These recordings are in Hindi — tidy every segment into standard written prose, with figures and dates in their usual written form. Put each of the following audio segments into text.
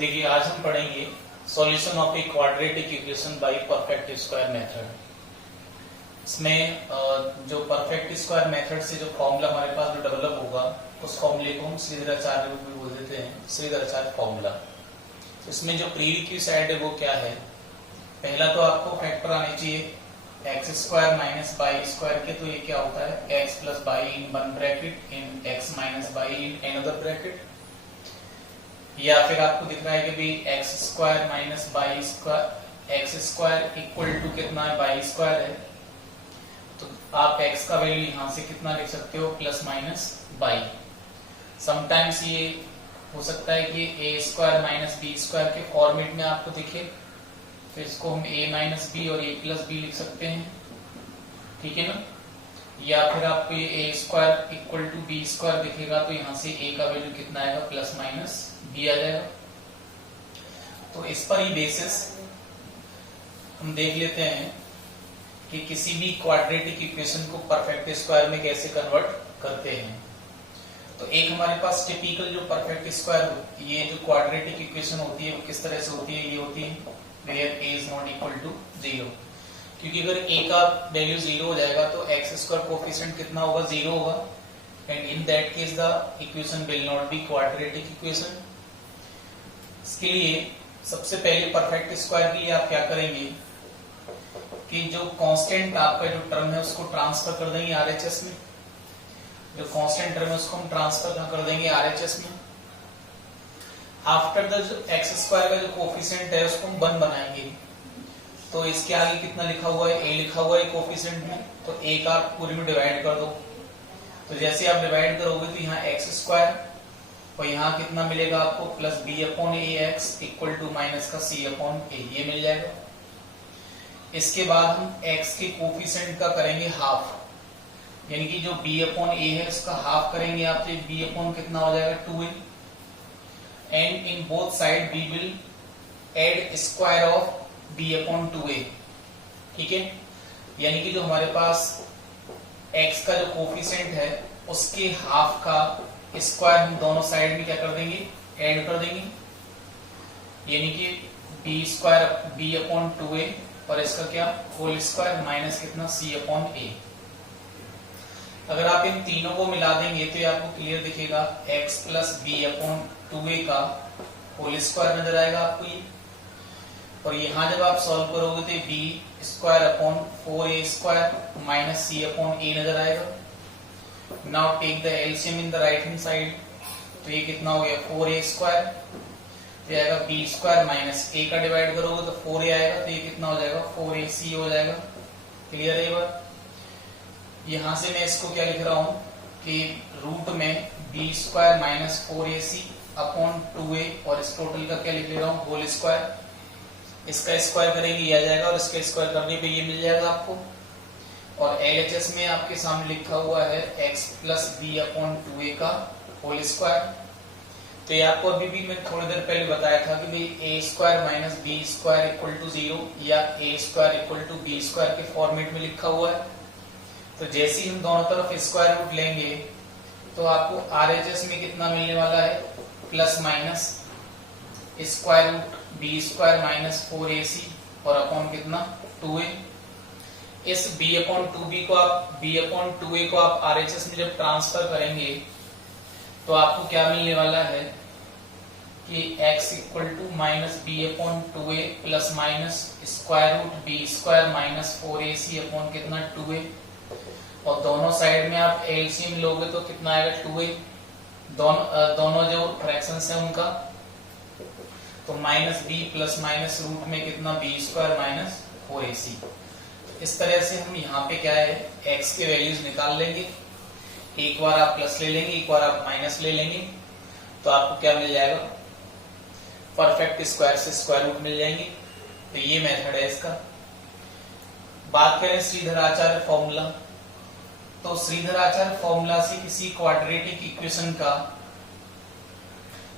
देखिए आज हम पढ़ेंगे solution of a quadratic equation bye perfect square method. इसमें जो परफेक्ट स्क्वायर मेथड से जो फॉर्मूला हमारे पास जो डेवलप होगा उस फॉर्मूले को हम श्रीधराचार्य भी बोल देते हैं, श्रीधराचार्य फॉर्मूला। तो इसमें जो प्रीरिक्विजिट है वो क्या है? पहला तो आपको फैक्टर आने चाहिए x square minus y square के। तो ये क्या होता है? X plus y in one bracket in x minus y in another bracket. या फिर आपको दिख रहा है कि भाई x square minus y square, x square equal to कितना है? बाई स्क्वायर है। तो आप एक्स का वैल्यू यहां से कितना लिख सकते हो? Plus minus by. समटाइम्स ये हो सकता है कि ए स्क्वायर माइनस बी स्क्वायर के फॉर्मेट में आपको दिखे, तो इसको हम ए माइनस बी और ए प्लस बी लिख सकते हैं, ठीक है ना। या फिर आपको ये A square equal to B square दिखेगा, तो यहां से ए का वैल्यू कितना आएगा? प्लस माइनस बी आ जाएगा। तो इस पर ही बेसिस हम देख लेते हैं कि किसी भी क्वाड्रेटिक इक्वेशन को परफेक्ट स्क्वायर में कैसे कन्वर्ट करते हैं। तो एक हमारे पास टिपिकल जो परफेक्ट स्क्वायर, ये जो क्वाड्रेटिक इक्वेशन होती है वो किस तरह से होती है? ये होती है where a is not equal to 0। क्योंकि अगर ए का वैल्यू 0 हो जाएगा तो एक्स स्क्वायर कोफिशिएंट कितना होगा? 0 होगा। And in that case the equation will not be quadratic equation. इसके लिए सबसे पहले परफेक्ट स्क्वायर के लिए आप क्या करेंगे कि जो कांस्टेंट आपका जो टर्म है उसको ट्रांसफर कर देंगे आरएचएस में। जो कांस्टेंट टर्म है उसको हम ट्रांसफर कर देंगे आरएचएस में। आफ्टर द जो एक्स स्क्वायर का जो कोफिशिएंट है उसको हम 1 बनाएंगे। तो इसके आगे कितना लिखा हुआ है? ए लिखा हुआ है कोफिशिएंट में। तो ए का पूरे में डिवाइड कर दो। तो जैसे आप डिवाइड करोगे तो यहाँ एक्स स्क्वायर और यहाँ कितना मिलेगा आपको? Plus b upon a x equal to minus का सी अपॉन ए, ये मिल जाएगा। इसके बाद हम एक्स के कोफिशिएंट का करेंगे हाफ, यानी कि जो बी अपॉन ए है उसका हाफ करेंगे आप। तो बी अपॉन कितना हो जाएगा? 2a। And in both side we will add square of b upon 2a, ठीक है। यानी कि जो हमारे पास x का जो कोफिशिएंट है उसके हाफ का स्क्वायर हम दोनों साइड में क्या कर देंगे? ऐड कर देंगे। यानी कि b square b upon 2a और इसका क्या? होल स्क्वायर माइनस कितना? c upon a। अगर आप इन तीनों को मिला देंगे तो ये आपको क्लियर दिखेगा x plus b upon 2a का होल स्क्वायर नजर आएगा आपको ये। और यहाँ जब आप सॉल्व करोगे तो b square upon 4a square minus c upon a नजर आएगा। Now take the LCM in the right hand side. तो ये कितना हो गया? 4a square. तो आएगा बी स्क्वायर माइनस a का डिवाइड करोगे तो 4a आएगा। तो ये कितना हो जाएगा? 4ac हो जाएगा। क्लियर है ये बात? यहां से मैं इसको क्या लिख रहा हूं कि रूट में B square minus 4ac upon 2a और इस टोटल का क्या लिख ले रहा हूं? Whole square. इसका स्क्वायर करेंगे ये आ जाएगा और इसका स्क्वायर करने पे ये मिल जाएगा आपको। और एलएचएस में आपके सामने लिखा हुआ है x plus b upon 2a का होल स्क्वायर। तो ये आपको अभी भी मैंने थोड़ी देर पहले बताया था कि भाई a square minus B square equal to 0 या a square equal to B square के फॉर्मेट में लिखा हुआ है। तो जैसे ही हम दोनों तरफ स्क्वायर रूट लेंगे तो आपको आरएचएस में कितना मिलने वाला है? Plus minus square root b square minus 4ac और अपॉन कितना? 2a। इस b अपॉन 2b को आप b अपॉन 2a को आप आरएचएस में जब ट्रांसफर करेंगे तो आपको क्या मिलने वाला है कि x equal to minus b upon 2a plus minus square root b square minus 4ac upon कितना? 2a। और दोनों साइड में आप एलसीएम लोगे तो कितना आएगा? 2a। दोनों जो फ्रैक्शंस है उनका तो minus b plus minus root में कितना? B square minus 4ac। तो इस तरह से हम यहाँ पे क्या है x के वैल्यूज निकाल लेंगे। एक बार आप प्लस ले लेंगे, एक बार आप माइनस ले लेंगे, तो आपको क्या मिल जाएगा? परफेक्ट स्क्वायर से स्क्वायर रूट मिल जाएंगे। तो ये मेथड है इसका। बात करें श्रीधराचार्य फॉर्मूला, तो श्रीधराचार्य फॉर्मूला से किसी क्वाड्रेटिक इक्वेशन का,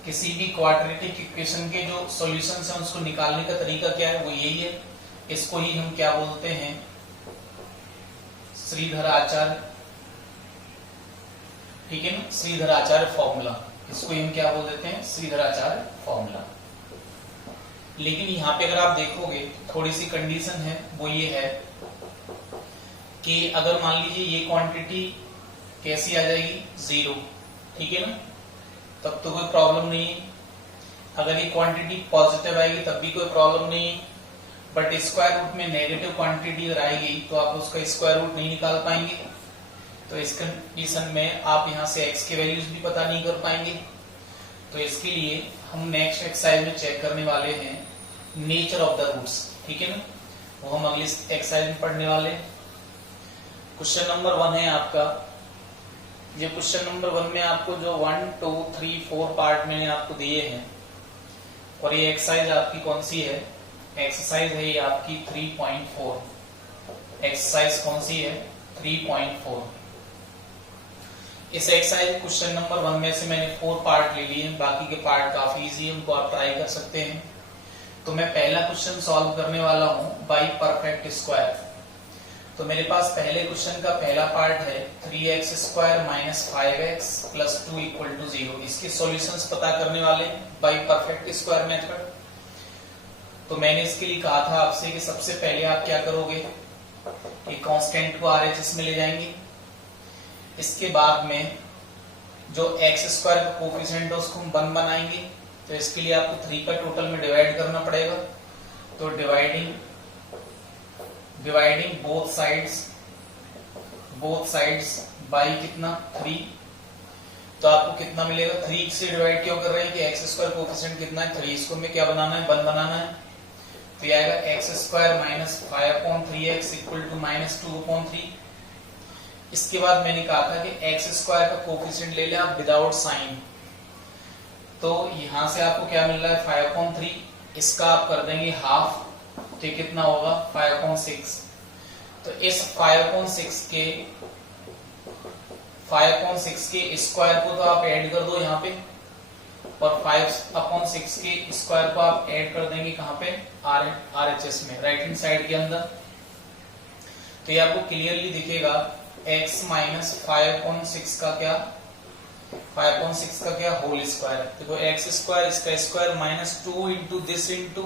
किसी भी क्वाड्रेटिक इक्वेशन के जो सॉल्यूशंस हैं उसको निकालने का तरीका क्या है? वो यही है। इसको ही हम क्या बोलते हैं? श्रीधराचार्य, ठीक है ना, श्रीधराचार्य फॉर्मूला। इसको हम क्या बोल देते हैं? श्रीधराचार्य फॉर्मूला। लेकिन यहाँ पे अगर आप देखोगे थोड़ी सी कंडीशन है, वो ये है कि अगर मान लीजिए ये क्वांटिटी कैसी आ जाएगी 0, ठीक है ना, तब तो कोई प्रॉब्लम नहीं है। अगर ये क्वांटिटी पॉजिटिव आएगी तब भी कोई प्रॉब्लम नहीं है, बट स्क्वायर रूट में नेगेटिव क्वांटिटी अगर आएगी तो आप उसका स्क्वायर रूट नहीं निकाल पाएंगे। तो इस कंडीशन में आप यहाँ से x के वैल्यूज भी पता नहीं कर पाएंगे। तो इसके लिए हम नेक्स्ट एक्सरसाइज में चेक करने वाले हैं नेचर ऑफ द रूट्स, ठीक है ना, वो हम अगली एक्सरसाइज में पढ़ने वाले हैं। क्वेश्चन नंबर 1 है आपका। ये क्वेश्चन नंबर 1 में आपको जो 1, 2, 3, 4 पार्ट मैंने आपको दिए हैं, और ये एक्सरसाइज आपकी कौन सी है, एक्सरसाइज है ये आपकी 3.4। एक्सरसाइज कौन सी है, 3.4। इस एक्सरसाइज क्वेश्चन नंबर 1 में से मैंने 4 पार्ट ले लिए हैं, बाकी के पार्ट काफी इजी है, उनको आप ट्राई कर सकते हैं। तो मैं पहला क्वेश्चन सॉल्व करने वाला हूं बाय परफेक्ट स्क्वायर। तो मेरे पास पहले क्वेश्चन का पहला पार्ट है 3x square minus 5x plus 2 equal to 0। इसके सॉल्यूशंस पता करने वाले बाय परफेक्ट स्क्वायर मेथड। तो मैंने इसके लिए कहा था आपसे कि सबसे पहले आप क्या करोगे कि कांस्टेंट को RHS में ले जाएंगे। इसके बाद में जो x स्क्वायर का कोफिशिएंट है उसको हम 1 बनाएंगे। तो इसके लिए आपको 3 का टोटल में डिवाइड करना पड़ेगा। तो डिवाइडिंग बोथ साइड्स बाई कितना 3। तो आपको कितना मिलेगा, 3 से डिवाइड क्यों कर रहे हैं कि x स्क्वायर कोफिशिएंट कितना है 3, इसको में क्या बनाना है 1 बनाना है। तो ये आएगा x square minus 5/3x equal to minus 2/3। इसके बाद मैंने कहा था कि x स्क्वायर का कोफिशिएंट ले ले आप विदाउट साइन। तो यहां से आपको क्या मिल रहा है 5/3, इसका आप कर देंगे हाफ, तो ये कितना होगा 5/6। तो इस 5/6 के स्क्वायर को तो आप ऐड कर दो यहाँ पे, और 5/6 के स्क्वायर को आप ऐड कर देंगे कहाँ पे RHS में, राइट हैंड साइड के अंदर। तो ये आपको क्लियरली दिखेगा x माइनस 5/6 का क्या 5/6 का क्या होल स्क्वायर। देखो x स्क्वायर इसका square minus 2 into this into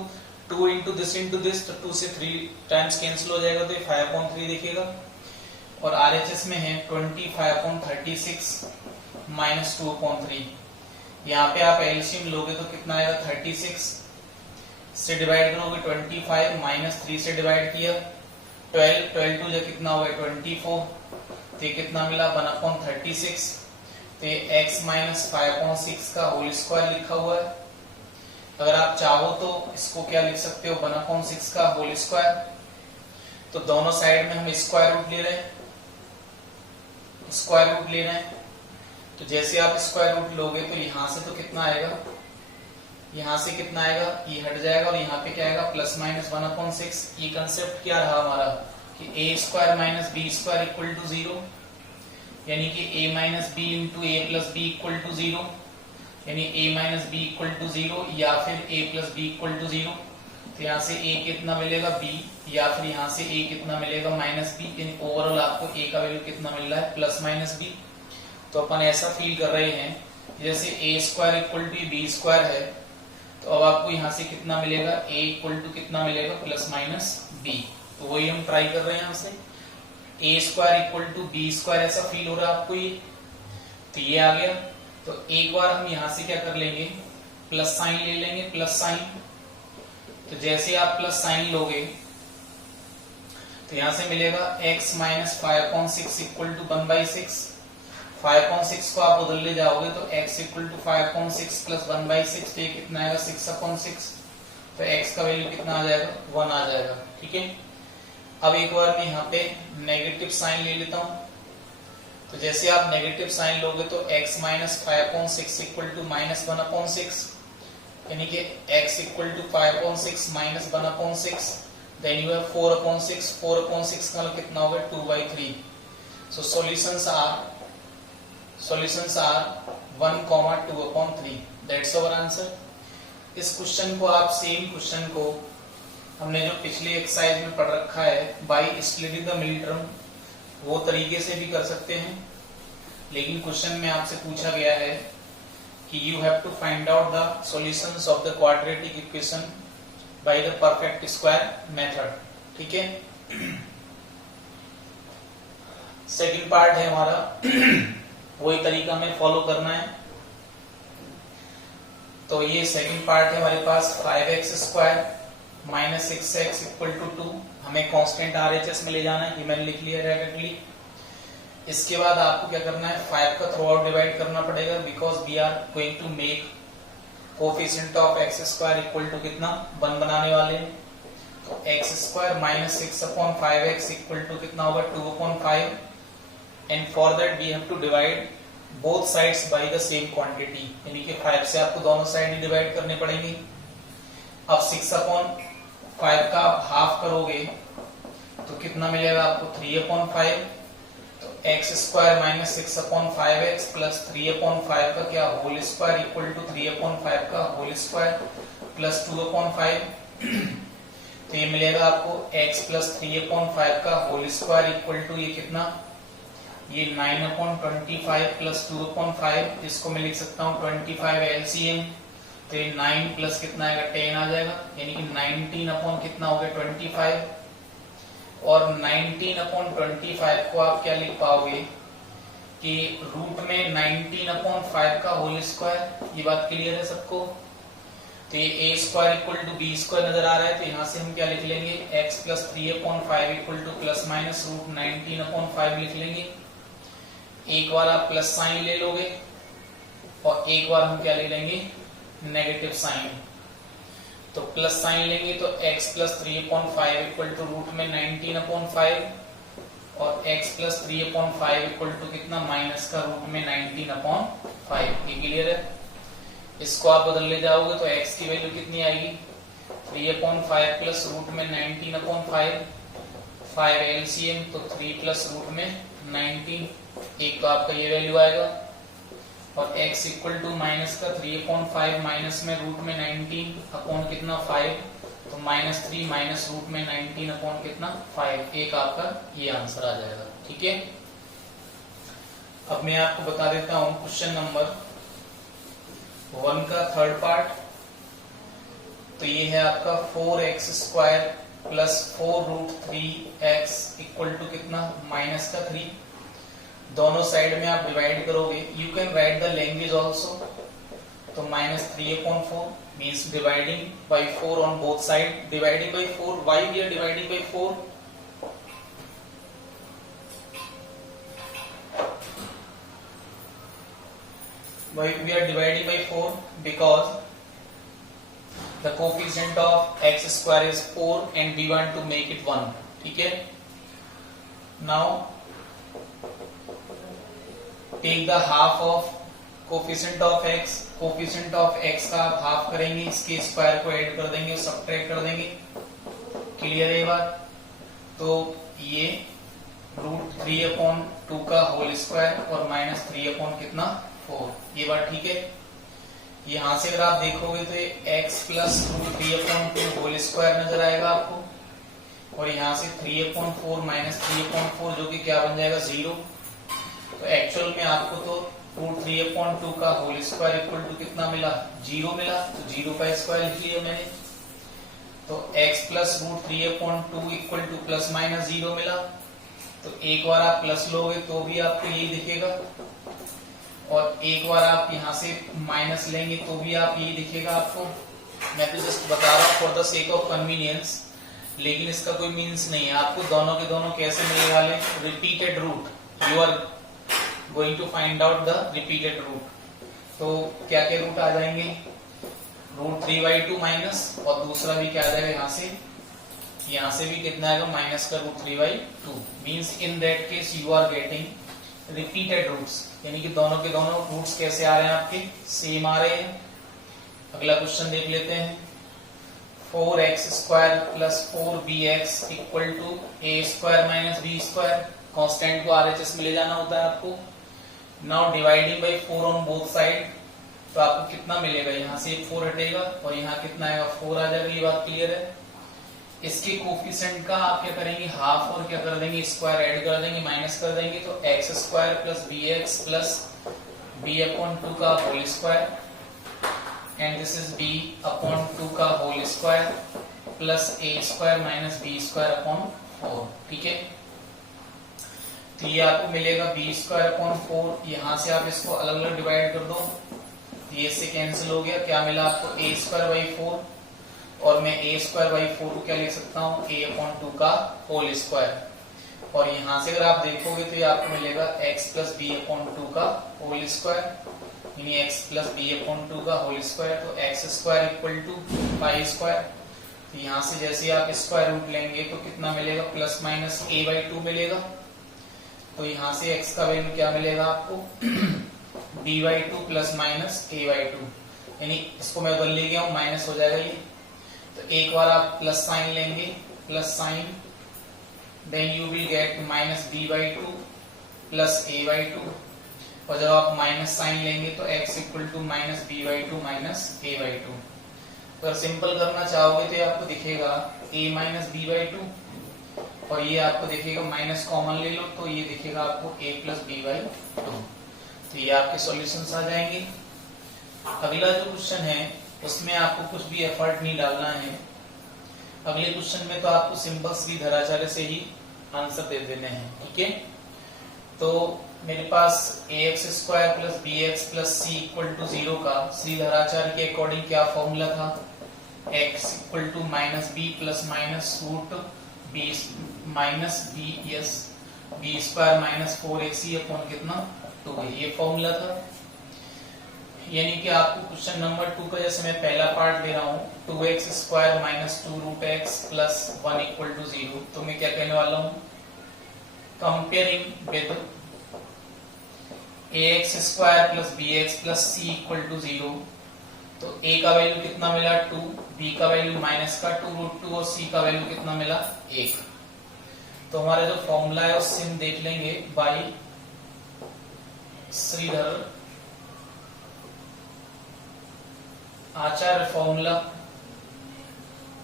2 into this, तो 2 से 3 टाइम्स कैंसिल हो जाएगा, तो ये 5/3 दिखेगा। और RHS में है 25/36 माइनस 2/3। यहाँ पे आप एलसीएम लोगे तो कितना आएगा 36 से डिवाइड करोगे 25 माइनस 3 से डिवाइड किया 12 टू जो कितना होगा 24। तो ये कितना मिला 1/36। तो ये x माइनस 5/6 का होल स्क्वायर लिखा हुआ है। अगर आप चाहो तो इसको क्या लिख सकते हो 1/6 का होल स्क्वायर। तो दोनों साइड में हम स्क्वायर रूट ले रहे हैं। तो जैसे आप स्क्वायर रूट लोगे तो यहां से तो कितना आएगा, यहां से कितना आएगा, ये हट जाएगा, और यहाँ पे क्या आएगा प्लस माइनस 1/6। ये कंसेप्ट क्या रहा हमारा कि a square minus B square equal to 0, यानी कि a minus b into a plus b equal to 0, यानी a minus b equal to 0 या फिर a plus b equal to 0। तो यहाँ से a कितना मिलेगा b, या फिर यहाँ से a कितना मिलेगा माइनस b, यानी ओवरऑल आपको a का वैल्यू कितना मिल रहा है प्लस माइनस b। तो अपन ऐसा फील कर रहे हैं जैसे a square equal to b square है, तो अब आपको यहाँ से कितना मिलेगा a इक्वल टू कितना मिलेगा प्लस माइनस b। तो वही हम ट्राई कर रहे हैं यहाँ से a square equal to b square, ऐसा फील हो रहा है आपको ये। तो ये आ गया। तो एक बार हम यहां से क्या कर लेंगे प्लस साइन ले लेंगे, प्लस साइन। तो जैसे आप प्लस साइन लोगे तो यहां से मिलेगा x माइनस 5/6 इक्वल टू 1/6। 5/6 को आप बदल ले जाओगे तो x इक्वल टू 5/6 प्लस 1/6, तो ये कितना आएगा 6/6। तो x का वैल्यू कितना आ जाएगा 1 आ जाएगा, ठीक है। अब एक बार मैं यहाँ पे नेगेटिव साइन ले लेता हूं। तो जैसे आप नेगेटिव साइन लोगे तो x minus 5/6 equal to minus 1/6, यानी कि x equal to 5/6 minus 1/6, then you have 4/6। 4/6 का मतलब कितना होगा 2/3। So solutions are 1,2/3। That's our answer. इस क्वेश्चन को आप सेम क्वेश्चन को हमने जो पिछले एक्सरसाइज में पढ़ रखा है by splitting the middle term, वो तरीके से भी कर सकते हैं। लेकिन क्वेश्चन में आपसे पूछा गया है कि you have to find out the solutions of the quadratic equation by the perfect square method. ठीक है, सेकंड पार्ट है हमारा, वही तरीका हमें फॉलो करना है। तो ये सेकंड पार्ट है हमारे पास 5x square minus 6x equal to 2। हमें कांस्टेंट RHS में ले जाना है, ये मैंने लिख लिया डायरेक्टली। इसके बाद आपको क्या करना है, 5 का थ्रू आउट डिवाइड करना पड़ेगा, because we are going to make coefficient of x square equal to कितना 1 बनाने वाले हैं। तो x square minus 6 upon 5x equal to कितना होगा 2 upon 5, and for that we have to divide both sides by the same quantity, यानी कि 5 से आपको दोनों साइड ही डिवाइड करने पड़ेंगे। अब 6 अपॉन 5 का आप हाफ करोगे तो कितना मिलेगा आपको 3 अपॉन 5। तो x square minus 6 upon 5x plus 3 upon 5 का क्या whole square equal to 3 upon 5 का होल स्क्वायर प्लस 2 अपॉन 5। तो ये मिलेगा आपको x प्लस 3 अपॉन 5 का होल स्क्वायर इक्वल टू ये कितना, ये 9 अपॉन 25 प्लस 2 अपॉन 5, इसको मैं लिख सकता हूँ 25 LCM। तो ये 9 प्लस कितना आएगा 10 आ जाएगा, यानी कि 19 अपॉन कितना हो गया 25। और 19 अपॉन 25 को आप क्या लिख पाओगे कि रूट में 19 अपॉन 5 का होल स्क्वायर। ये बात क्लियर है सबको? तो ये a square equal to b square नजर आ रहा है, तो यहाँ से हम क्या लिख लेंगे x plus 3 upon 5 equal to plus minus root 19 upon 5 लिख लेंगे। एक बार आप प्लस साइन ले लोगे और एक बार हम क्या ले लेंगे नेगेटिव साइन। तो प्लस साइन लेंगे तो x plus 3 upon 5 equal to root में 19 अपॉन 5 और x plus 3 upon 5 equal to कितना माइनस का रूट में 19 अपॉन 5। ये क्लियर है? इसको आप बदल ले जाओगे तो x की वैल्यू कितनी आएगी 3 अपॉन 5 प्लस रूट में 19 अपॉन 5 LCM, तो 3 प्लस रूट में 19, एक तो आपका ये वैल्यू आएगा। और x इक्वल टू माइनस का 3 अपॉन 5 माइनस में रूट में 19 अपॉन कितना 5, तो माइनस 3 माइनस रूट में 19 अपॉन कितना 5, एक आपका ये आंसर आ जाएगा। ठीक है, अब मैं आपको बता देता हूं क्वेश्चन नंबर 1 का थर्ड पार्ट। तो ये है आपका 4x square plus 4 root 3x equal to कितना माइनस का 3। दोनों साइड में आप डिवाइड करोगे, you can write the language also. तो minus 3 upon 4 means dividing by 4 on both side. Dividing by 4, why we are dividing by 4? Why we are dividing by 4? Because the coefficient of x square is 4 and we want to make it 1. ठीक है, now take the half of coefficient of x। coefficient of x का आप हाफ करेंगे, इसके स्क्वायर को ऐड कर देंगे, सब्ट्रैक्ट कर देंगे। क्लियर है ये बात? तो ये रूट 3 अपॉन 2 का होल स्क्वायर और माइनस 3 अपॉन कितना 4, ये बात ठीक है। यहां से अगर आप देखोगे तो ये x plus root 3 upon 2 whole square नजर आएगा आपको, और यहाँ से 3 अपॉन 4 माइनस 3 अपॉन 4 जो कि क्या बन जाएगा 0। तो एक्चुअल में आपको तो रूट 3 अपॉन 2 का होल स्क्वायर इक्वल टू कितना मिला 0 मिला, तो 0 का स्क्वायर लिख लिया मैंने। तो x plus root 3 upon 2 equal to plus minus 0 मिला। तो एक बार आप प्लस लोगे तो भी आपको यही दिखेगा, और एक बार आप यहाँ से माइनस लेंगे तो भी आप यही दिखेगा आपको। मैं तो जस्ट बता रहा हूँ for the sake of convenience, लेकिन इसका कोई मीन्स नहीं है। आपको दोनों के दोनों कैसे मिलने वाले, repeated root, you are going to find out the repeated root. तो क्या क्या रूट आ जाएंगे, रूट 3/2 माइनस, और दूसरा भी क्या आ जाएगा यहाँ से भी कितना आएगा माइनस का root 3/2। Means in that case you are getting repeated roots, यानी कि दोनों के दोनों रूट्स कैसे आ रहे हैं आपके सेम आ रहे हैं। अगला क्वेश्चन देख लेते हैं। 4x square plus 4bx equal to a square minus b square. Constant को RHS में ले जाना होता है आपको। Now dividing by 4 on both side, तो आपको कितना मिलेगा, यहाँ से 4 हटेगा और यहाँ कितना आएगा 4 आ जाएगा। ये बात क्लियर है? इसके कोफिशिएंट का आप क्या करेंगे हाफ, और क्या कर देंगे स्क्वायर ऐड कर देंगे, माइनस कर देंगे। तो x square plus bx plus b upon 2 का whole square, and this is b upon 2 का whole square plus A square minus B square upon 4। ठीक है, तो ये आपको मिलेगा बी स्क्वायर अपॉन 4। यहाँ से आप इसको अलग अलग डिवाइड कर दो, ये इससे कैंसिल हो गया। क्या मिला आपको? ए स्क्वायर बाई 4, और मैं ए स्क्वायर बाई 4 को क्या लिख सकता हूँ? ए अपॉन 2 का होल स्क्वायर। और यहाँ से अगर आप देखोगे तो ये आपको मिलेगा x प्लस बी अपॉन 2 का होल स्क्वायर, यानी x प्लस बी अपॉन 2 का होल स्क्वायर। तो x square equal to pi square. तो यहाँ से जैसे आप स्क्वायर रूट लेंगे तो कितना मिलेगा? प्लस माइनस a बाई 2 मिलेगा। तो यहाँ से x का वैल्यू क्या मिलेगा आपको? b by 2 plus minus a by 2, यानी इसको मैं बदल ले गया हूँ, माइनस हो जाएगा ये। तो एक बार आप प्लस साइन लेंगे, plus sign, then you will get minus b by 2 plus a by 2, और जब आप माइनस साइन लेंगे तो x equal to minus b by 2 minus a by 2। अगर सिंपल करना चाहोगे तो ये आपको दिखेगा a माइनस b बाई 2, और ये आपको दिखेगा माइनस कॉमन ले लो तो ये दिखेगा आपको a प्लस b बाई 2। तो ये आपके सॉल्यूशंस आ जाएंगे। अगला जो क्वेश्चन है उसमें आपको कुछ भी एफर्ट नहीं डालना है। अगले क्वेश्चन में तो आपको सिंपल श्रीधराचार्य से ही आंसर दे देने हैं। ठीक है, तो मेरे पास ax square plus bx plus c equal to 0 का श्रीधराचार्य के अकॉर्डिंग क्या फॉर्मूला था? x equal to minus b plus minus root b minus b, yes, b square minus 4ac upon कितना? 2। ये फॉर्मूला था। यानी कि आपको क्वेश्चन नंबर 2 का जैसे मैं पहला पार्ट ले रहा हूँ 2x square minus 2 root x plus 1 equal to 0, तो मैं क्या कहने वाला हूँ? Comparing with ax square plus bx plus c equal to 0, तो a का वैल्यू कितना मिला? 2, b का वैल्यू माइनस का 2 रूट 2 और c का वैल्यू कितना मिला? 1। तो हमारा जो फॉर्मूला है उससे हम देख लेंगे बाई श्रीधर आचार्य फॉर्मूला।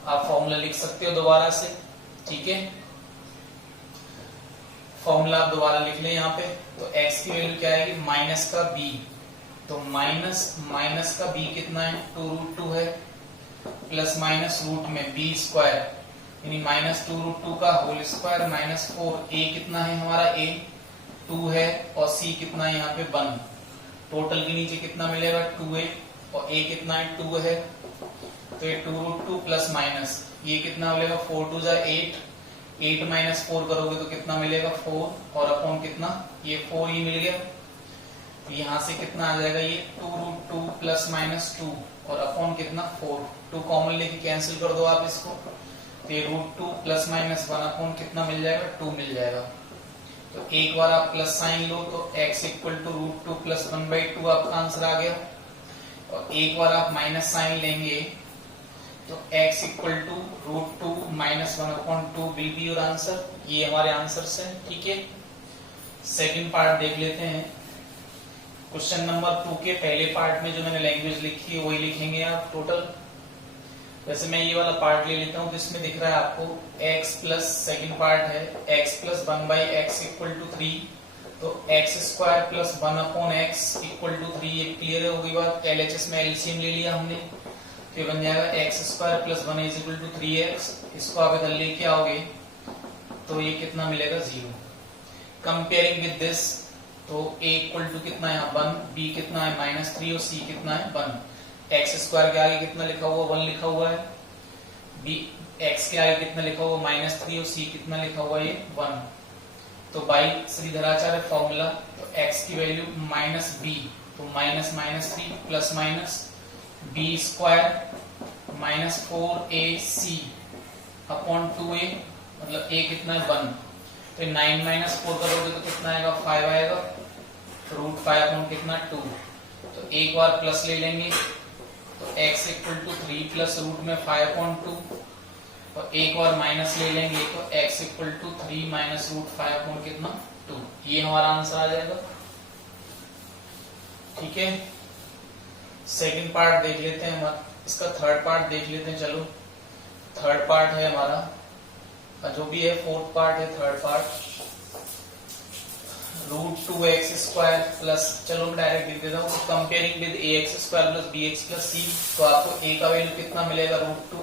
आप फॉर्मूला लिख सकते हो दोबारा से। ठीक है, फॉर्मूला आप दोबारा लिख लें यहाँ पे। तो x की वैल्यू क्या आएगी? माइनस का b, तो माइनस का b कितना है? 2 रूट 2 है, प्लस माइनस रूट में b स्क्वायर यानी माइनस 2 रूट 2 का होल स्क्वायर माइनस 4। a कितना है हमारा? a 2 है, और c कितना है यहाँ पे? 1। टोटल के नीचे कितना मिलेगा? 2a, और a कितना है? 2 है, तो ये 2 रूट 2 प्लस माइनस ये कितना मिलेगा? 4 2 जा 8, 8 माइनस 4 करोगे तो कितना मिलेगा? 4, और अपॉन कितना? ये 4 ही मिल गया। तो यहाँ से कितना आ जाएगा? ये 2 रूट 2 प्लस माइनस 2 और अपॉन कितना? 4। 2 कॉमन लेके कैंसिल कर दो आप इसको, तो ये रूट 2 प्लस माइनस 1 अपॉन कितना मिल जाएगा? 2 मिल जाएगा। तो एक बार आप प्लस साइन लो तो x equal to root 2 plus 1 by 2 आपका आंसर आ गया, और एक बार आप माइनस साइन लेंगे तो x equal to root 2 minus 1 upon 2 will be your answer. ये हमारे आंसर्स हैं। ठीक है, सेकंड पार्ट देख लेते हैं। क्वेश्चन नंबर 2 के पहले पार्ट में जो मैंने लैंग्वेज लिखी है वही लिखेंगे आप टोटल। वैसे मैं ये वाला पार्ट ले लेता हूँ, तो इसमें दिख रहा है आपको x प्लस सेकेंड पार्ट है x plus 1 by x equal to 3, तो x square plus 1 upon x equal to 3। ये क्लियर हो गई बात। LHS में एलसीएम ले लिया हमने, तो बन जाएगा x square plus 1 is equal to 3x। इसको आप इधर लेके आओगे तो ये कितना मिलेगा? 0। कंपेयरिंग विद दिस, तो a इक्वल टू कितना है? 1, b कितना है? माइनस 3, और c कितना है? 1। x स्क्वायर के आगे कितना लिखा हुआ? 1 लिखा हुआ है। b x के आगे कितना लिखा हुआ? माइनस 3, और c कितना लिखा हुआ है? ये 1। तो बाई श्रीधराचार्य फॉर्मूला, तो x की वैल्यू माइनस b, तो minus minus 3 plus minus b square minus 4ac upon 2a, मतलब a कितना है? 1। तो 9 माइनस 4 करोगे तो कितना आएगा? 5 आएगा। रूट 5 अपॉन कितना? 2। तो एक बार प्लस ले लेंगे तो x equal to 3 plus root में 5 अपॉन 2, और एक बार माइनस ले लेंगे तो x equal to 3 minus root 5 upon कितना? 2। ये हमारा आंसर आ जाएगा। ठीक है, सेकंड पार्ट देख लेते हैं हमारा। इसका थर्ड पार्ट देख लेते हैं। चलो, थर्ड पार्ट है हमारा, जो भी है फोर्थ पार्ट है third part, root 2x square plus, चलो मैं डायरेक्ट लिख देता हूँ, comparing with ax square plus bx plus c। तो आपको a का वैल्यू कितना मिलेगा? रूट 2,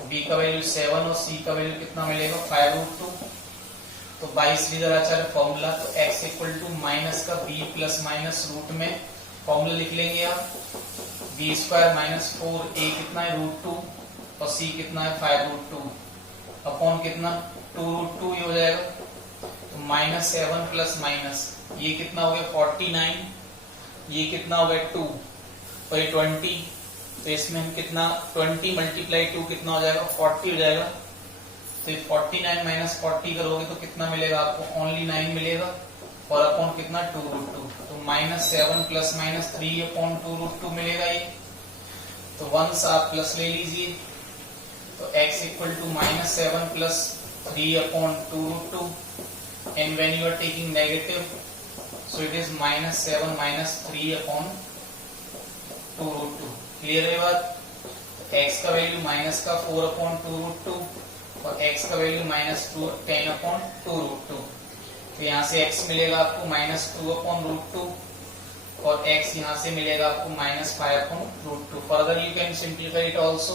बी का वैल्यू 7 और सी का वैल्यू कितना मिलेगा 5√2। तो बाई श्रीधराचार्य फॉर्मूला, तो x इक्वल टू माइनस का b प्लस माइनस रूट में फॉर्मूला लिख लेंगे आप, बी स्क्वायर माइनस 4a कितना है √2 और c कितना है 5√2 अपॉन कितना 2√2 ये हो जाएगा। तो -7 प्लस माइनस ये कितना हो गया 49, ये कितना हो गया 2 और ये 20, तो इसमें हम कितना 20 मल्टीप्लाई 2 कितना हो जाएगा 40 हो जाएगा। तो 49 माइनस 40 करोगे तो कितना मिलेगा आपको ओनली 9 मिलेगा और अपॉन कितना 2√2, तो -7 प्लस माइनस 3 अपॉन 2√2 मिलेगा ये। तो वंस आप प्लस ले लीजिए, तो x equal to -7 plus 3 upon 2√2 and when you are taking negative so it is -7 minus 3 upon 2√2। Clear है बात? x का वैल्यू माइनस का 4 अपॉन 2√2 और x का वैल्यू -10 अपॉन 2√2। तो यहाँ से x मिलेगा आपको -2 अपॉन √2 और x यहाँ से मिलेगा आपको -5 upon √2। Further you can simplify it also.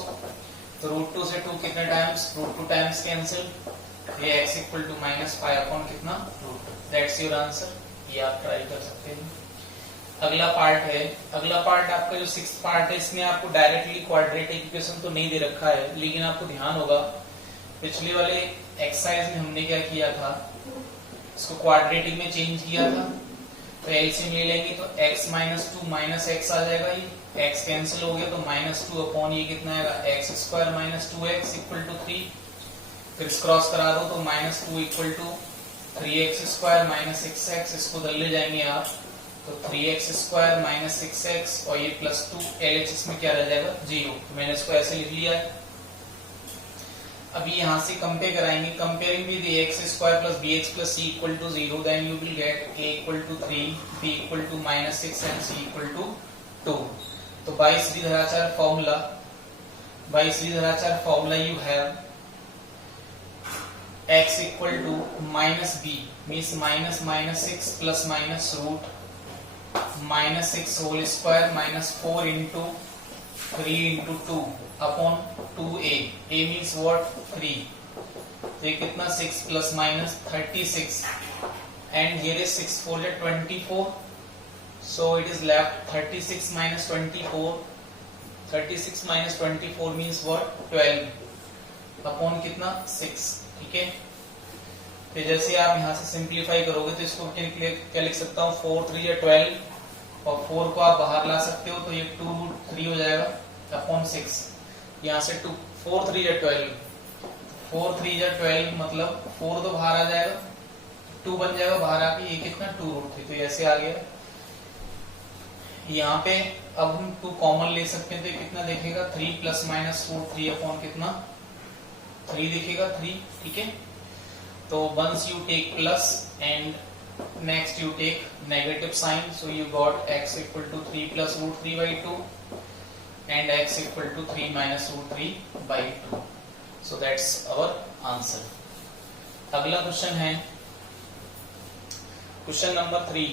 तो √2 से 2 कितने टाइम्स, √2 टाइम्स कैंसिल, ये x इक्वल टू -5 अपॉन कितना √2। That's your answer. ये आप ट्राई कर सकते हैं। अगला पार्ट है, अगला पार्ट आपका जो 6th पार्ट है, इसमें आपको डायरेक्टली क्वाड्रेटिक इक्वेशन तो नहीं दे रखा है, लेकिन आपको ध्यान होगा पिछले वाले एक्सरसाइज में हमने क्या किया था, इसको क्वाड्रेटिक में चेंज किया था। तो एलसीएम ले लेंगे तो x -2 माइनस x आ जाएगा, ये x कैंसिल हो गया तो -2 अपॉन ये कितना आएगा x square -2x equal to 3। फिर क्रॉस करा दो तो -2 equal to 3x square -6x, इसको दल ले जाएंगे आप तो 3x स्क्वायर -6x और ये +2 LHS इसमें क्या रह जाएगा 0। तो मैंने इसको ऐसे लिख लिया है। अभी यहाँ से कंपेयर कराएंगे, comparing with ax square plus bx plus c equal to 0, then you will get a equal to 3, b equal to -6 and c equal to 2। तो by Shridharacharya formula you have x equal to -b means -6 plus minus root -6 whole square -4 into 3 into 2 upon 2a, a means what 3, तो ये कितना 6 plus minus 36 and here is 6 4 24, so it is left 36 minus 24, 36 minus 24 means what 12 upon कितना 6। ठीक है, फिर जैसे आप यहाँ से सिंप्लीफाई करोगे तो इसको क्या लिख सकता हूँ 4 3 या 12 और 4 को आप बाहर ला सकते हो तो ये 2√3 हो जाएगा अपॉन 6। यहाँ से 4 3 या 12, 4 3 या 12 मतलब 4 तो बाहर आ जाएगा, 2 बन जाएगा बाहर आके, ये कितना 2√3, तो ऐसे आ गया। यहाँ पे अब हम 2 कॉमन ले सकते हैं तो कितना देखेगा 3 प्लस माइनस 4 3 अपॉन कितना 3 दिखेगा 3। ठीक है, तो once you take plus and next you take negative sign, so you got x equal to 3 plus √3/2 and x equal to 3 minus √3/2. So that's our answer. अगला क्वेश्चन है question number 3।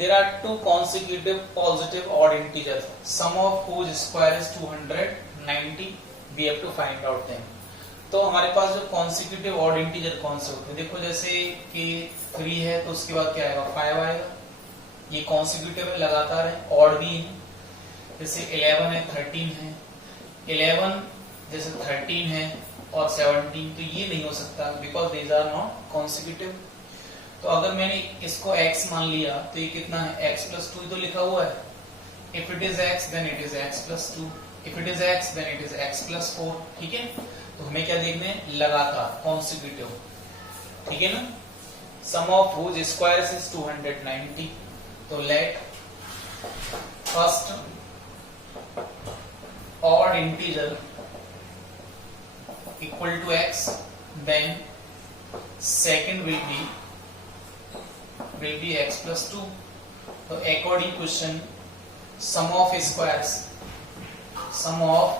There are 2 consecutive positive odd integers, sum of whose square is 290. We have to find out them. तो हमारे पास जो consecutive odd integer कौन से होते हैं, देखो जैसे कि 3 है तो उसके बाद क्या आएगा 5 आएगा, ये consecutive है, लगातार है, odd भी है। जैसे 11 है 13 है, 11 जैसे 13 है और 17, तो ये नहीं हो सकता because these are not consecutive. तो अगर मैंने इसको x मान लिया तो ये कितना है x प्लस 2 तो लिखा हुआ है, if it is x then it is x plus 2, if it is x then it is x plus 4। ठीक है, तो हमें क्या देखना है लगातार कॉन्सिक्यूटिव। ठीक है ना, सम ऑफ हुज स्क्वायर्स इज 290। तो let first odd integer equal to x, then second will be x plus 2. So according question, sum of squares, sum of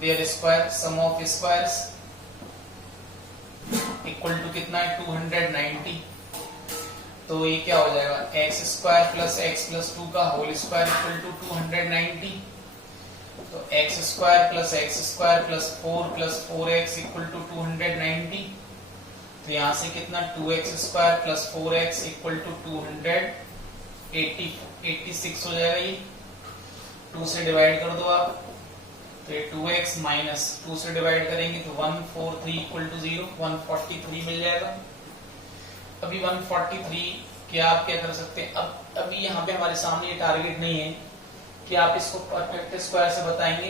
their square, sum of squares equal to कितना है 290। तो ये क्या हो जाएगा x square plus x plus 2 का होल स्क्वायर इक्वल टू 290। तो x square plus 4 plus 4x equal to 290। तो यहां से कितना 2x square plus 4x equal to 286 हो जाएगा। ये 2 से डिवाइड कर दो आप, तो ये 2x माइनस 2 से डिवाइड करेंगे तो 143 इक्वल टू 0, 143 मिल जाएगा। अभी 143 के आप क्या कर सकते हैं, अब अभी यहाँ पे हमारे सामने ये टारगेट नहीं है कि आप इसको परफेक्ट स्क्वायर से बताएंगे,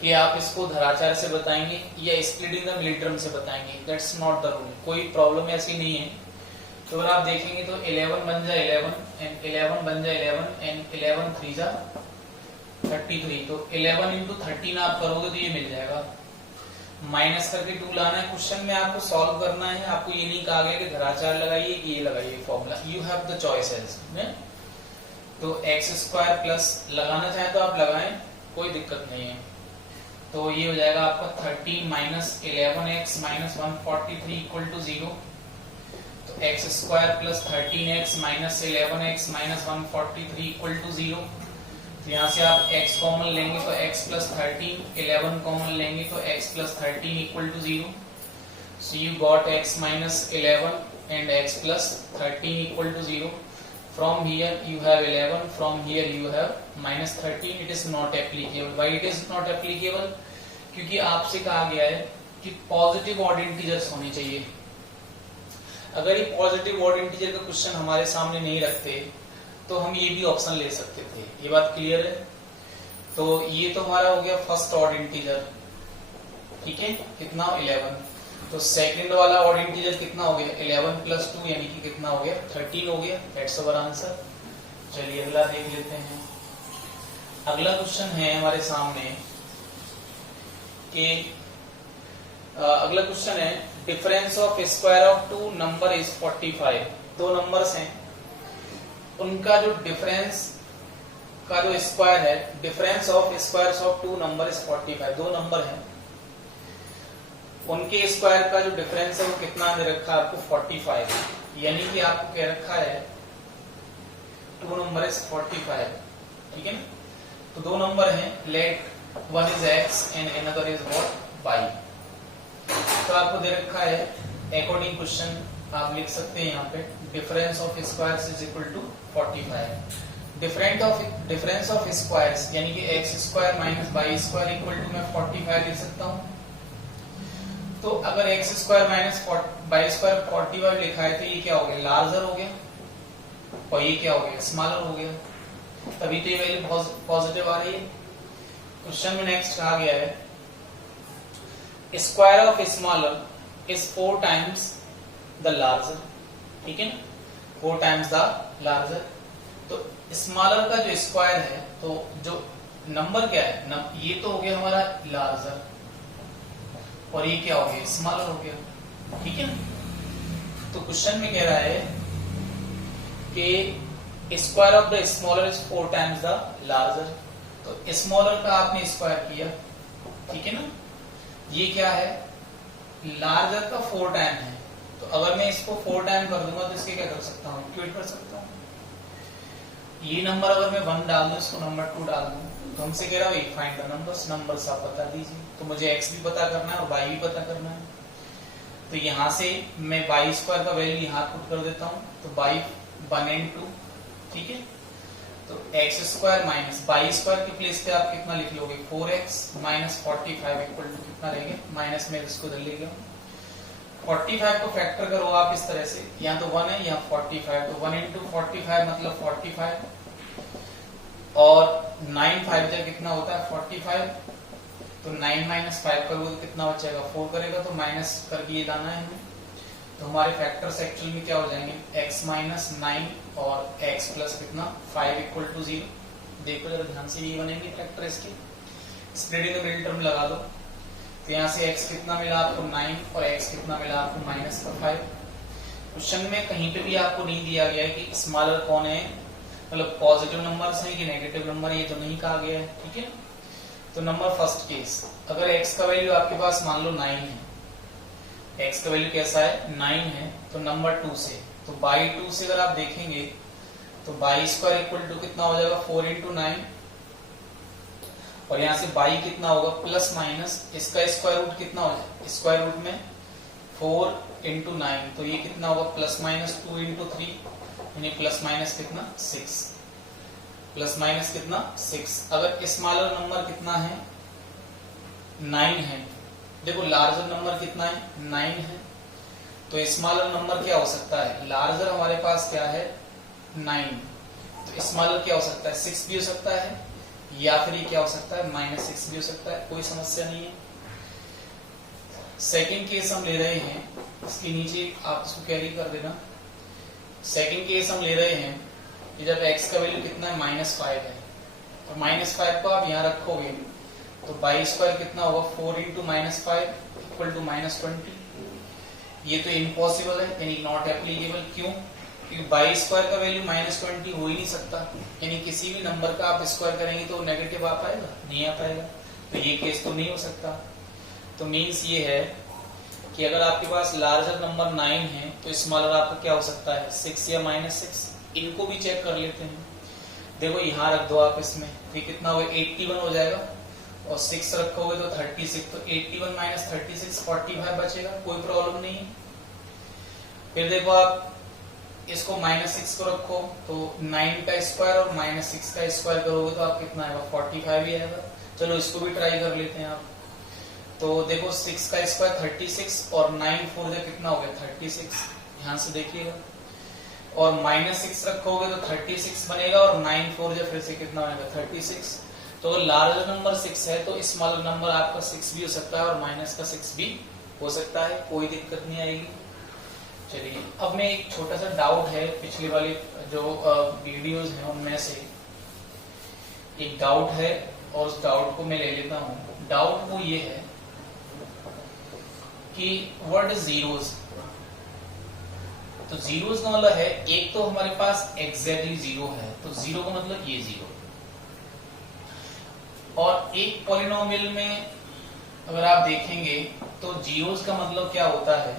कि आप इसको धराचार से बताएंगे या स्प्लिटिंग द मिडिल टर्म से बताएंगे। दैट्स नॉट द रूल, कोई प्रॉब्लम ऐसी नहीं है। तो अगर आप देखेंगे तो 11 बन जाए 11 एंड 11 बन जाए 11 एंड 11 3 जा 33। तो 11 इंटू 13 आप करोगे तो ये मिल जाएगा। माइनस करके 2 लाना है, क्वेश्चन में आपको सॉल्व करना है। आपको ये नहीं कहा गया कि धराचार लगाइए कि ये लगाइए formula, you have the choices. तो एक्स स्क्वायर प्लस लगाना चाहे तो आप लगाएं, कोई दिक्कत नहीं है। तो ये हो जाएगा आपका 13 minus 11x minus 143 equal to 0। तो x square plus 13x minus 11x minus 143 equal to 0। तो यहाँ से आप x कॉमन लेंगे तो x प्लस 13, 11 कॉमन लेंगे तो x plus 13 equal to 0। So you got x minus 11 and x plus 13 equal to 0। From here you have 11, from here you have minus 13. It is not applicable. Why it is not applicable? क्योंकि आपसे कहा गया है कि पॉजिटिव ऑड इंटीजर्स होने चाहिए। अगर ये पॉजिटिव ऑड इंटीजर का क्वेश्चन हमारे सामने नहीं रखते तो हम ये भी ऑप्शन ले सकते थे। ये बात क्लियर है? तो ये तो हमारा हो गया फर्स्ट ऑड इंटीजर, ठीक है, कितना 11। तो सेकंड वाला ऑड इंटीजर कितना हो गया 11 प्लस 2 यानी कि कितना हो गया 13 हो गया। That's our answer. चलिए अगला देख लेते हैं। अगला क्वेश्चन है हमारे सामने कि अगला क्वेश्चन है difference of square of 2 number is 45। 2 numbers हैं, उनका जो डिफरेंस का जो स्क्वायर है, difference of squares of 2 number is 45। 2 number हैं, उनके स्क्वायर का जो डिफरेंस है वो कितना दे रखा है आपको 45। यानी कि आपको कह रखा है 2 नंबर इज 45, ठीक है ना। तो 2 नंबर हैं, let one is x and another is what y। तो आपको दे रखा है अकॉर्डिंग क्वेश्चन आप लिख सकते हैं यहाँ पे difference of squares is equal to 45। Difference of squares यानी कि x square minus y square equal to मैं 45 लिख सकता हूँ। तो अगर x square minus y square 45 लिखा है तो ये क्या हो गया लार्जर हो गया और ये क्या हो गया स्मॉलर हो गया, तभी तो ये वैल्यू पॉजिटिव आ रही है। क्वेश्चन में नेक्स्ट कहा गया है square of smaller is 4 times the larger, ठीक है ना, 4 टाइम्स द लार्जर। तो स्मॉलर का जो स्क्वायर है तो जो नंबर क्या है ये तो हो गया हमारा लार्जर और ये क्या हो गया स्मॉलर हो गया, ठीक है ना। तो क्वेश्चन में कह रहा है कि square of the smaller is 4 times the larger. तो स्मॉलर का आपने स्क्वायर किया, ठीक है ना। ये क्या है लार्जर का 4 टाइम है, तो अगर मैं इसको 4 टाइम कर दूंगा तो इसके क्या कर सकता हूँ इक्वेट कर सकता हूँ। ये नंबर अगर मैं 1 डाल दूं इसको नंबर 2 डाल दूं तो हमसे कह रहा है फाइंड द नंबर्स आप बता दीजिए। तो मुझे x भी पता करना है और y भी पता करना है। तो यहाँ से मैं y स्क्वायर का वैल्यू यहाँ पुट कर देता हूँ, तो y 1 and 2, ठीक है। तो x square minus y square की प्लेस पे आप कितना लिख लोगे 4x माइनस 45 इक्वल टू कितना रहेगा माइनस में इसको इधर ले गया 45 को फैक्टर करो आप इस तरह से, यहाँ तो 1 है यहाँ 45, तो 1 into 45 मतलब 45 और 9 5 जा कितना होता है 45। तो 9 माइनस 5 करोगे तो कितना बचेगा 4 करेगा, तो माइनस करके ये लाना है हमें। तो हमारे फैक्टर्स एक्चुअल में क्या हो जाएंगे x माइनस 9 और x प्लस कितना 5 इक्वल टू 0। देखो जरा ध्यान से ये बनेंगे फैक्टर इसके, स्प्लिटिंग द मिडिल टर्म लगा दो। तो यहाँ से x कितना मिला आपको 9 और x कितना मिला आपको माइनस का 5। क्वेश्चन में कहीं पे भी आपको नहीं दिया गया है कि स्मॉलर कौन है, मतलब पॉजिटिव नंबर्स हैं कि नेगेटिव नंबर है, ये तो नहीं कहा गया है, ठीक है। तो नंबर फर्स्ट केस, अगर x का वैल्यू आपके पास मान लो 9 है, x का वैल्यू कैसा है 9 है, तो नंबर 2 से, तो बाई 2 से अगर आप देखेंगे तो y स्क्वायर इक्वल टू कितना हो जाएगा 4 into 9। और यहाँ से बाई कितना होगा प्लस माइनस, इसका स्क्वायर रूट कितना हो जाए, स्क्वायर रूट में 4 इंटू 9, तो ये कितना होगा प्लस माइनस 2 इंटू 3, यानी प्लस माइनस कितना 6, प्लस माइनस कितना 6। अगर स्मॉलर नंबर कितना है 9 है, देखो लार्जर नंबर कितना है 9 है, तो स्मॉलर नंबर क्या हो सकता है, लार्जर हमारे पास क्या है 9, तो स्मॉलर क्या हो सकता है 6 भी हो सकता है, या फिर ये क्या हो सकता है -6 भी हो सकता है, कोई समस्या नहीं है। सेकंड केस हम ले रहे हैं, इसके नीचे आप इसको कैरी कर देना। सेकंड केस हम ले रहे हैं कि जब x का वैल्यू कितना है -5 है, तो -5 को आप यहाँ रखोगे तो बाई स्क्वायर कितना होगा 4 इंटू -5 इक्वल टू -20। ये तो इम्पॉसिबल है, यानी नॉट एप्लीकेबल। क्यों? क्योंकि बाई स्क्वायर का वैल्यू -20 हो ही नहीं सकता, यानी किसी भी नंबर का आप स्क्वायर करेंगे तो नेगेटिव आ पाएगा, नहीं आ पाएगा, तो ये केस तो नहीं हो सकता। तो मीन्स ये है कि अगर आपके पास लार्जर नंबर 9 है तो स्मॉलर आपका क्या हो सकता है 6 या -6। इनको भी चेक कर लेते हैं। देखो यहाँ रख दो आप इसमें, तो कितना होगा 81 हो जाएगा, और 6 रखोगे तो 36, तो 81 माइनस 36 45 बचेगा, कोई प्रॉब्लम नहीं है। फिर देखो आप इसको -6 को रखो तो 9 का स्क्वायर और -6 का स्क्वायर करोगे तो आप कितना आएगा 45 ही आएगा। चलो इसको भी ट्राई कर लेते हैं आप। तो देखो 6 का स्क्वायर 36 और 9 4 कितना हो गया 36, ध्यान से देखिएगा। और -6 रखोगे तो 36 बनेगा, और 9 4 फिर से कितना बनेगा 36। तो लार्ज नंबर 6 है तो स्मॉल नंबर आपका 6 भी हो सकता है और माइनस का 6 भी हो सकता है, कोई दिक्कत नहीं आएगी। चलिए अब मैं एक छोटा सा डाउट है, पिछले वाले जो वीडियोस हैं उनमें से एक डाउट है और उस डाउट को मैं ले लेता हूँ। डाउट वो ये है कि व्हाट इज जीरोस। तो जीरोस का मतलब है, एक तो हमारे पास एग्जैक्टली 0 है, तो 0 का मतलब ये 0, और एक पॉलिनोमियल में अगर आप देखेंगे तो जीरोस का मतलब क्या होता है,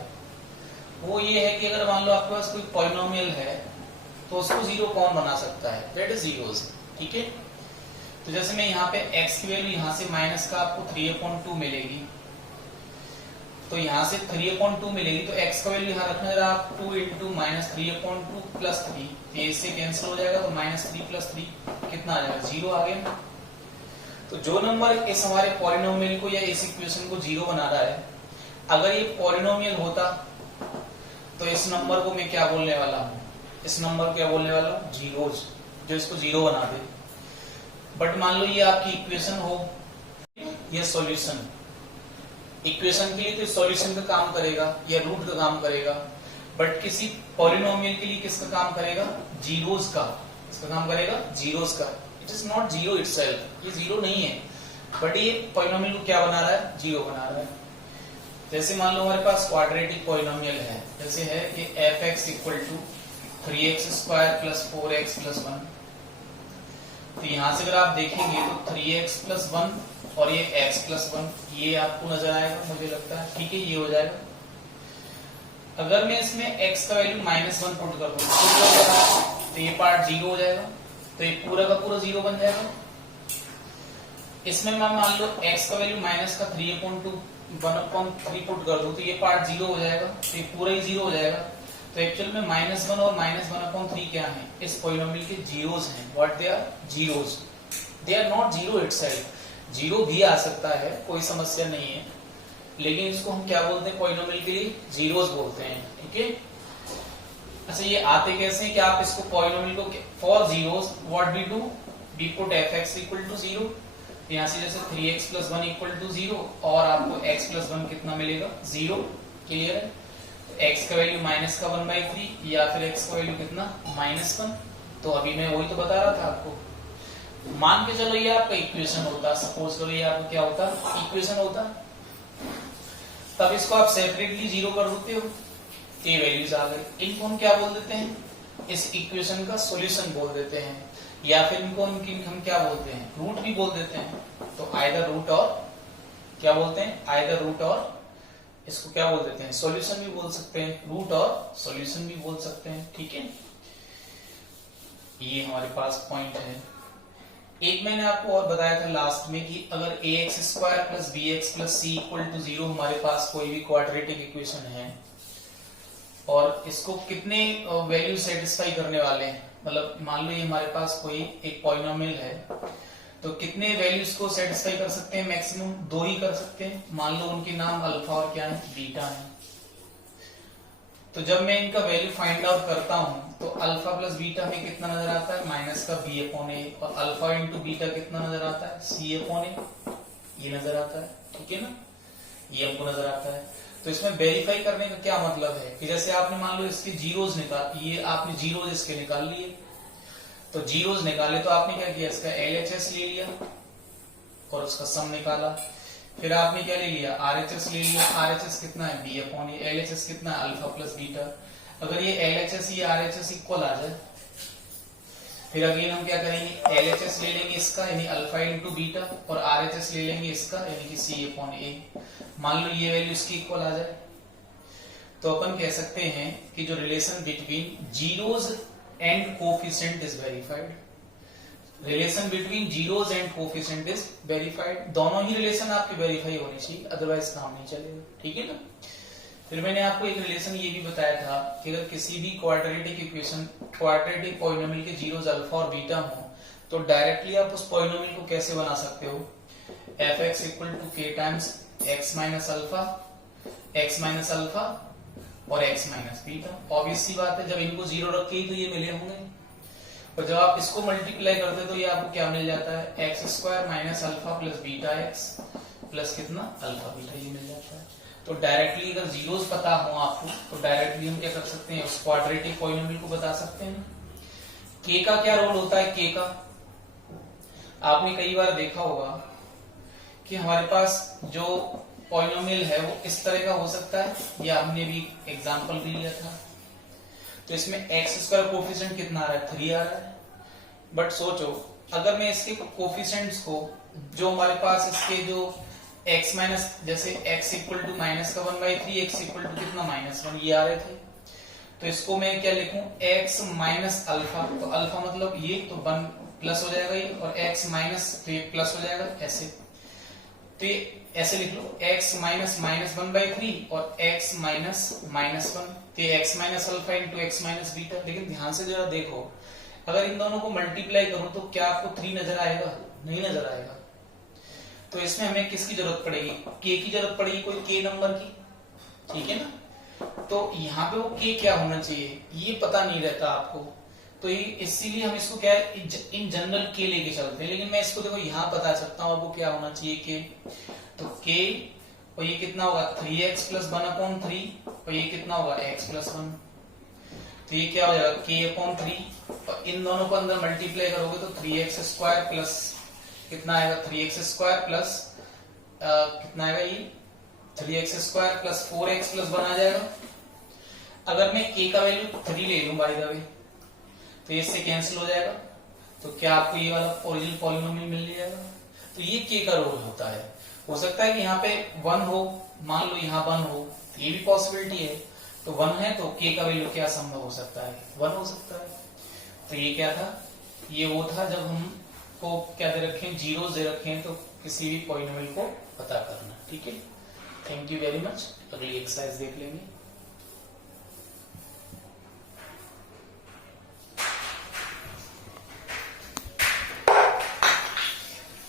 वो ये है कि अगर मान लो आपके पास कोई पॉलिनोमियल है तो उसको 0 कौन बना सकता है, दैट इज जीरोस। ठीक है, तो जैसे मैं यहाँ पे x की वैल्यू यहाँ से माइनस का आपको 3/2 मिलेगी, तो यहाँ से 3/2 मिलेगी, तो x का वैल्यू यहाँ रखना जरा आप 2 इंटू -3/2 प्लस 3, ये इससे कैंसिल हो जाएगा, तो -3 प्लस 3 कितना आ जाएगा 0 आ गया। तो जो नंबर इस हमारे पॉलिनोमियल को या इस इक्वेशन को 0 बना रहा है, अगर ये पॉलिनोमियल होता तो इस नंबर को मैं क्या बोलने वाला हूँ, इस नंबर को क्या बोलने वाला हूँ जीरोस, जो इसको 0 बना दे। बट मान लो ये आपकी इक्वेशन हो, ये सॉल्यूशन, इक्वेशन के लिए तो सॉल्यूशन का काम करेगा या रूट का काम करेगा, बट किसी पॉलिनोमियल के लिए किसका काम करेगा, जीरोस का, इसका काम करेगा जीरोस का। It is not zero itself, ये 0 नहीं है, बट ये पॉलिनोमियल को क्या बना रहा है 0 बना रहा है। जैसे मान लो हमारे पास क्वाड्रेटिक पॉलिनोमियल है, जैसे है कि f(x) = 3x² + 4x + 1, तो यहां से अगर आप देखेंगे तो 3x + 1 और ये x + 1, ये आपको नजर आएगा, मुझे लगता है। ठीक है, ये हो जाएगा। अगर मैं इसमें x का वैल्यू -1 पुट कर दूं तो ये पार्ट 0 हो जाएगा, तो ये पूरा का पूरा 0 बन जाएगा। इसमें मैं मान लो x का वैल्यू माइनस का 3/2 1/3 पुट कर दूं तो ये पार्ट 0 हो जाएगा, तो ये पूरा ही 0 हो जाएगा। तो एक्चुअल में -1 और -1/3 क्या है, इस पॉलिनोमियल के जीरोस हैं। What they are zeros, they are not 0 itself. 0 भी आ सकता है, कोई समस्या नहीं है, लेकिन इसको हम क्या बोलते हैं पॉलिनोमियल के लिए जीरोस बोलते हैं। ठीक है, अच्छा ये आते कैसे हैं कि आप इसको पॉलिनोमियल को for zeros what we do, we put f(x) = 0, यहाँ से जैसे 3x + 1 = 0 और आपको x + 1 कितना मिलेगा 0। क्लियर है, x का वैल्यू -1/3 या फिर x का वैल्यू कितना -1। तो अभी मैं वही तो बता रहा था आपको। मान के चलो ये आपका इक्वेशन होता, सपोज करो ये आपका क्या होता इक्वेशन होता, तब इसको आप सेपरेटली 0 कर देते हो, ये वैल्यूज आ गई। इनको हम क्या बोल देते हैं, इस इक्वेशन का सॉल्यूशन बोल देते हैं, या फिर इनको हम क्या बोलते हैं रूट भी बोल देते हैं। तो आइदर रूट और क्या बोलते हैं, आइदर रूट और इसको क्या बोल देते हैं सॉल्यूशन भी बोल सकते हैं, रूट और सॉल्यूशन भी बोल सकते हैं। ठीक है, ये हमारे पास पॉइंट है। एक मैंने आपको और बताया था लास्ट में कि अगर ax² plus bx plus c equal to 0 हमारे पास कोई भी क्वाड्रेटिक इक्वेशन है और इसको कितने वैल्यू सेटिस्फाई करने वाले हैं, मतलब मान लो ये हमारे पास कोई एक पॉलिनोमियल है तो कितने वैल्यूज को सेटिस्फाई कर सकते हैं, मैक्सिमम 2 ही कर सकते हैं। मान लो उनके नाम अल्फा और क्या है, बीटा है। तो जब मैं इनका वैल्यू फाइंड आउट करता हूं तो अल्फा प्लस बीटा में कितना नजर आता है, माइनस का b/a, और अल्फा इंटू बीटा कितना नजर आता है, c/a, ये नजर आता है, ठीक है ना, ये हमको नजर आता है। तो इसमें वेरीफाई करने का क्या मतलब है कि जैसे आपने मान लो इसके जीरोज निकाल, ये आपने जीरोज इसके निकाल लिए, तो जीरोज निकाले तो आपने क्या किया, इसका LHS ले लिया और उसका सम निकाला। फिर आपने क्या ले लिया, RHS ले लिया। RHS कितना है, b/a, LHS कितना है, अल्फा प्लस बीटा। अगर ये LHS ये RHS इक्वल आ जाए, फिर अगेन हम क्या करेंगे, LHS ले लेंगे इसका यानी अल्फा इंटू बीटा, और RHS ले लेंगे इसका यानी कि c/a। मान लो ये वैल्यू इसकी इक्वल आ जाए तो अपन कह सकते हैं कि जो relation between zeros and coefficient is verified. Relation between zeros and coefficient is verified. दोनों ही रिलेशन आपके वेरीफाई होनी चाहिए, अदरवाइज काम नहीं चलेगा, ठीक है ना। फिर मैंने आपको एक रिलेशन ये भी बताया था कि अगर किसी भी क्वाड्रेटिक इक्वेशन, क्वाड्रेटिक पॉलिनोमियल के जीरोज अल्फा और बीटा हो तो डायरेक्टली आप उस पॉलिनोमियल को कैसे बना सकते हो, f(x) equal to k times x minus alpha, x minus alpha और x माइनस बीटा। ऑब्वियस सी बात है, जब इनको जीरो रख के ही तो ये मिले होंगे, और जब आप इसको मल्टीप्लाई करते हैं तो ये आपको क्या मिल जाता है, x² minus alpha plus beta x plus कितना अल्फा बीटा, ये मिल जाता है। तो डायरेक्टली अगर जीरोस पता हो आपको तो डायरेक्टली हम क्या कर सकते हैं, उस क्वाड्रेटिक पॉलिनोमियल को बता सकते हैं। k का क्या रोल होता है, k का आपने कई बार देखा होगा कि हमारे पास जो पॉलिनोमियल है वो इस तरह का हो सकता है, ये आपने भी एग्जांपल भी लिया था। तो इसमें x² कोफिशिएंट कितना आ रहा है, 3 आ रहा है। बट सोचो अगर मैं इसके कोफिशिएंट्स को, जो हमारे पास इसके जो x माइनस, जैसे x इक्वल टू माइनस का 1/3, x इक्वल टू कितना -1, ये आ रहे थे, तो इसको मैं क्या लिखूं, x माइनस अल्फा, तो अल्फा मतलब ये, तो 1 प्लस हो जाएगा ये, और x माइनस तो ये प्लस हो जाएगा ऐसे, तो ये ऐसे लिख लो x माइनस -1/3 और x माइनस -1, तो ये x minus alpha into x minus beta. लेकिन ध्यान से जरा देखो, अगर इन दोनों को मल्टीप्लाई करूं तो क्या आपको 3 नजर आएगा, नहीं नजर आएगा। तो इसमें हमें किसकी जरूरत पड़ेगी, k की जरूरत पड़ेगी, कोई k नंबर की, ठीक है ना। तो यहाँ पे वो k क्या होना चाहिए ये पता नहीं रहता आपको, तो इसीलिए हम इसको क्या है, इन जनरल k लेके चलते हैं। लेकिन मैं इसको देखो यहाँ बता सकता हूँ आपको क्या होना चाहिए k, तो k और ये कितना होगा 3x प्लस 1/3 और ये कितना होगा x प्लस 1, तो ये क्या हो जाएगा k/3, और इन दोनों को अंदर मल्टीप्लाई करोगे तो 3x² प्लस कितना आएगा, 3x² प्लस कितना आएगा, ये 3x² प्लस 4x प्लस 1 आ जाएगा। अगर मैं k का वैल्यू 3 ले लूं बाय द वे तो इससे कैंसिल हो जाएगा, तो क्या आपको ये वाला ओरिजिनल पॉलिनोमियल मिल जाएगा। तो ये k का रोल होता है। हो सकता है कि यहाँ पे 1 हो, मान लो यहाँ 1 हो, ये भी पॉसिबिलिटी है। तो 1 है तो k का वैल्यू क्या संभव हो सकता है, 1 हो सकता है। तो ये क्या था, ये वो था जब हम को क्या दे रखें, जीरो दे रखें तो किसी भी पॉलिनोमियल को पता करना, ठीक है। Thank you very much. अगली एक्सरसाइज देख लेंगे।